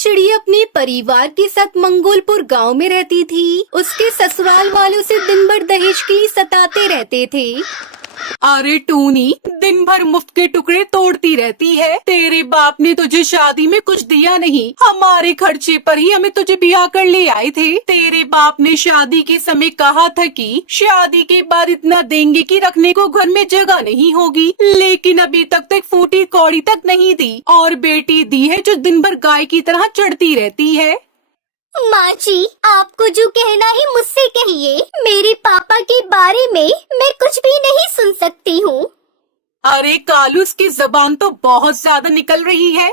चिड़िया अपने परिवार के साथ मंगोलपुर गांव में रहती थी। उसके ससुराल वाले उसे दिन भर दहेज के लिए सताते रहते थे। अरे टूनी, दिन भर मुफ्त के टुकड़े तोड़ती रहती है। तेरे बाप ने तुझे शादी में कुछ दिया नहीं, हमारे खर्चे पर ही हमें तुझे ब्याह कर ले आए थे। तेरे बाप ने शादी के समय कहा था कि शादी के बाद इतना देंगे कि रखने को घर में जगह नहीं होगी, लेकिन अभी तक तो एक फूटी कौड़ी तक नहीं दी, और बेटी दी है जो दिन भर गाय की तरह चढ़ती रहती है। माँ जी, आपको जो कहना है मुझसे कहिए। मेरे पापा के बारे में मैं कुछ भी नहीं सुन सकती हूँ। अरे कालू, उसकी जबान तो बहुत ज्यादा निकल रही है।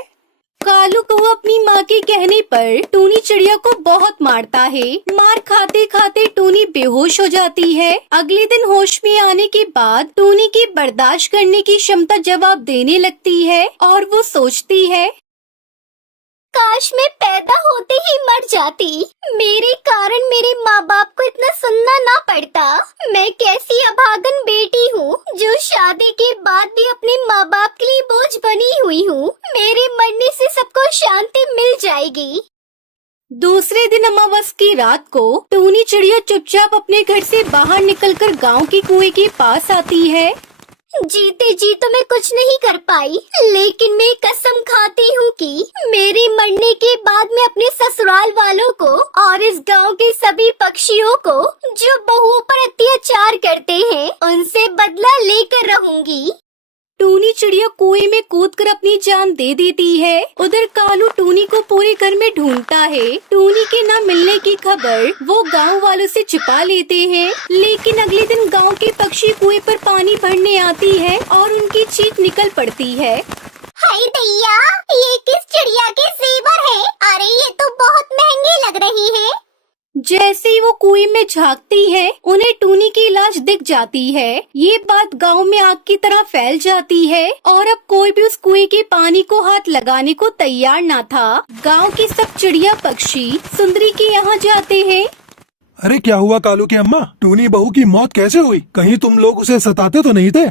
कालू को अपनी माँ के कहने पर टूनी चिड़िया को बहुत मारता है। मार खाते खाते टूनी बेहोश हो जाती है। अगले दिन होश में आने के बाद टूनी की बर्दाश्त करने की क्षमता जवाब देने लगती है और वो सोचती है, काश मैं पैदा होते ही मर जाती। मेरे कारण मेरे माँ बाप को इतना सुनना ना पड़ता। मैं कैसी अभागन बेटी हूँ जो शादी के बाद भी अपने माँ बाप के लिए बोझ बनी हुई हूँ। मेरे मरने से सबको शांति मिल जाएगी। दूसरे दिन अमावस की रात को टूनी चिड़िया चुपचाप अपने घर से बाहर निकलकर गांव के कुएं के पास आती है। जीते जी तो मैं कुछ नहीं कर पाई, लेकिन मैं कसम खाती हूँ कि मेरे मरने के बाद मैं अपने ससुराल वालों को और इस गांव के सभी पक्षियों को जो बहुओं पर अत्याचार करते हैं उनसे बदला लेकर रहूंगी। टूनी चिड़िया कुएं में कूदकर अपनी जान दे देती है। उधर कालू टूनी को पूरे घर में ढूंढता है। टूनी के न मिलने की खबर वो गांव वालों से छिपा लेते हैं, लेकिन अगले दिन गांव के पक्षी कुएं पर पानी भरने आती है और उनकी चीख निकल पड़ती है। हाय दैया, ये किस चिड़िया के जेवर है? अरे ये तो बहुत महंगे लग रही है। जैसे ही वो कुएं में झांकती है, उन्हें टूनी की लाश दिख जाती है। ये बात गांव में आग की तरह फैल जाती है और अब कोई भी उस कुएं के पानी को हाथ लगाने को तैयार न था। गांव की सब चिड़िया पक्षी सुंदरी के यहाँ जाते हैं। अरे क्या हुआ कालू की अम्मा? टूनी बहू की मौत कैसे हुई? कहीं तुम लोग उसे सताते तो नहीं थे?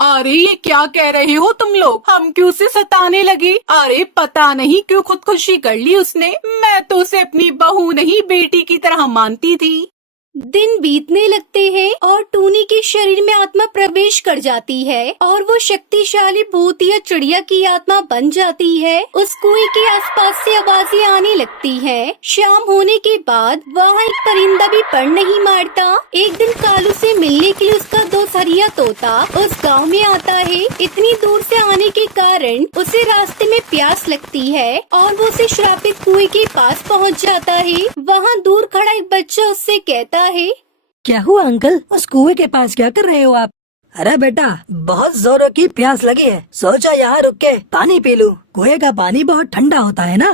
अरे ये क्या कह रहे हो तुम लोग? हम क्यों उसे सताने लगे? अरे पता नहीं क्यों खुदकुशी कर ली उसने। मैं तो उसे अपनी बहू नहीं बेटी की तरह मानती थी। दिन बीतने लगते हैं और टूनी के शरीर में आत्मा प्रवेश कर जाती है और वो शक्तिशाली भूत या चिड़िया की आत्मा बन जाती है। उस कुएं के आसपास से आवाजें आने लगती हैं। शाम होने के बाद वहाँ एक परिंदा भी पर नहीं मारता। एक दिन कालू से मिलने के लिए उसका दोस्त हरिया तोता उस गांव में आता है। इतनी दूर से आने के कारण उसे रास्ते में प्यास लगती है और वो उसे श्रापित कुएं के पास पहुँच जाता है। वहाँ दूर खड़ा एक बच्चा उससे कहता है, क्या हुआ अंकल? उस कुएं के पास क्या कर रहे हो आप? अरे बेटा, बहुत जोरों की प्यास लगी है, सोचा यहाँ रुक के पानी पी लूं। कुएं का पानी बहुत ठंडा होता है ना।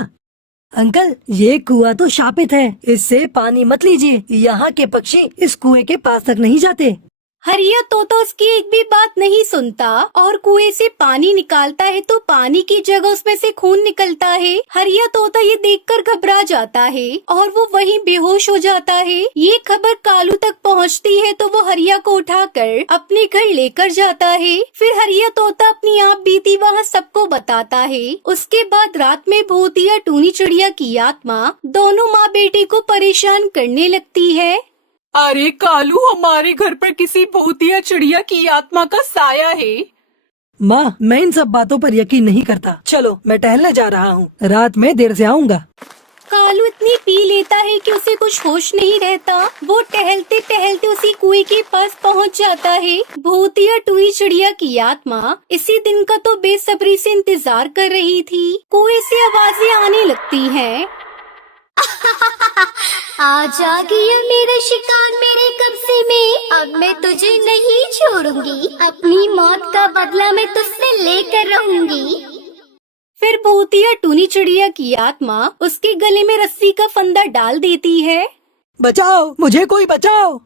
अंकल, ये कुआं तो शापित है, इससे पानी मत लीजिए। यहाँ के पक्षी इस कुएं के पास तक नहीं जाते। हरिया तोता उसकी एक भी बात नहीं सुनता और कुएं से पानी निकालता है तो पानी की जगह उसमें से खून निकलता है। हरिया तोता ये देखकर घबरा जाता है और वो वहीं बेहोश हो जाता है। ये खबर कालू तक पहुंचती है तो वो हरिया को उठाकर अपने घर लेकर जाता है। फिर हरिया तोता अपनी आप बीती वहाँ सबको बताता है। उसके बाद रात में भूतिया टूनी चिड़िया की आत्मा दोनों माँ बेटे को परेशान करने लगती है। अरे कालू, हमारे घर पर किसी भूतिया चिड़िया की आत्मा का साया है। माँ, मैं इन सब बातों पर यकीन नहीं करता। चलो, मैं टहलने जा रहा हूँ, रात में देर से आऊँगा। कालू इतनी पी लेता है कि उसे कुछ होश नहीं रहता। वो टहलते टहलते उसी कुएं के पास पहुंच जाता है। भूतिया टूनी चिड़िया की आत्मा इसी दिन का तो बेसब्री से इंतजार कर रही थी। कुएं से आवाजें आने लगती हैं। आज आ गया मेरा शिकार मेरे कब्जे में। अब मैं तुझे नहीं छोड़ूंगी। अपनी मौत का बदला मैं तुझसे लेकर रहूंगी। फिर भूतिया टूनी चिड़िया की आत्मा उसके गले में रस्सी का फंदा डाल देती है। बचाओ, मुझे कोई बचाओ।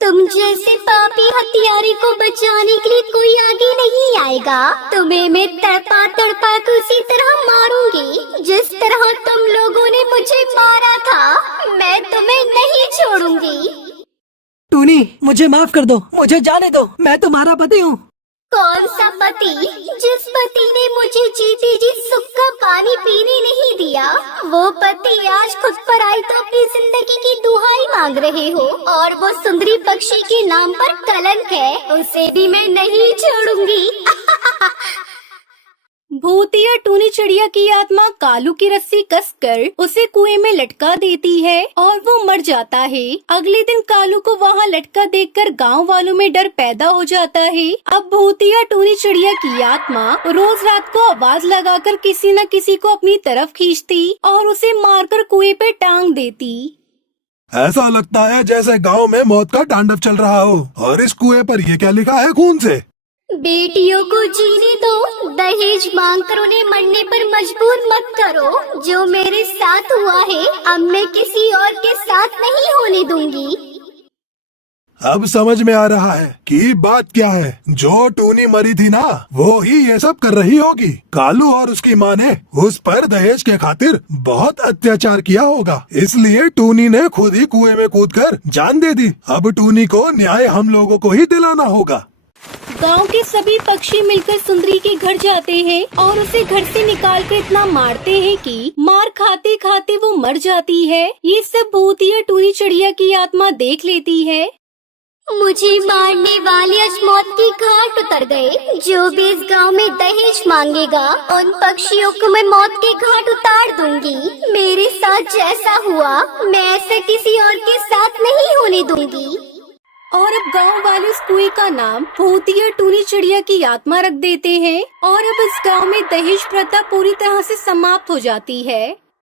तुम जैसे पापी हत्यारे को बचाने के लिए कोई आगे नहीं आएगा। तुम्हें मैं तड़पा तड़पा कर उसी तरह मारूंगी जिस तरह तुम लोगों ने मुझे मारा था। मैं तुम्हें नहीं छोड़ूंगी। टूनी, मुझे माफ कर दो, मुझे जाने दो, मैं तुम्हारा पति हूँ। कौन सा पति? जिस पति ने मुझे जीते जी सुख का पानी पीने नहीं दिया, वो पति आज खुद पर आई तो अपनी जिंदगी की दुहाई मांग रहे हो, और वो सुंदरी पक्षी के नाम पर कलंक है, उसे भी मैं नहीं छोड़ूंगी। भूतिया टूनी चिड़िया की आत्मा कालू की रस्सी कसकर उसे कुएं में लटका देती है और वो मर जाता है। अगले दिन कालू को वहाँ लटका देखकर गांव वालों में डर पैदा हो जाता है। अब भूतिया टूनी चिड़िया की आत्मा रोज रात को आवाज लगाकर किसी न किसी को अपनी तरफ खींचती और उसे मारकर कुएं पे टांग देती। ऐसा लगता है जैसे गांव में मौत का तांडव चल रहा हो। और इस कुएं पर ये क्या लिखा है खून से? बेटियों को जीने दो, दहेज मांगकर उन्हें मरने पर मजबूर मत करो। जो मेरे साथ हुआ है अब मैं किसी और के साथ नहीं होने दूंगी। अब समझ में आ रहा है कि बात क्या है। जो टूनी मरी थी ना, वो ही ये सब कर रही होगी। कालू और उसकी माँ ने उस पर दहेज के खातिर बहुत अत्याचार किया होगा, इसलिए टूनी ने खुद ही कुएं में कूदकर जान दे दी। अब टूनी को न्याय हम लोगों को ही दिलाना होगा। गांव के सभी पक्षी मिलकर सुंदरी के घर जाते हैं और उसे घर से निकालकर इतना मारते हैं कि मार खाते खाते वो मर जाती है। ये सब भूतिया टूनी चिड़िया की आत्मा देख लेती है। मुझे मारने वाले आज मौत की घाट उतर गए। जो भी इस गांव में दहेज मांगेगा उन पक्षियों को मैं मौत के घाट उतार दूंगी। मेरे साथ जैसा हुआ मैं ऐसा किसी और के साथ नहीं होने दूंगी। और अब गांव वाले इस कुएं का नाम भूतिया टूनी चिड़िया की आत्मा रख देते हैं और अब इस गांव में दहेज प्रथा पूरी तरह से समाप्त हो जाती है।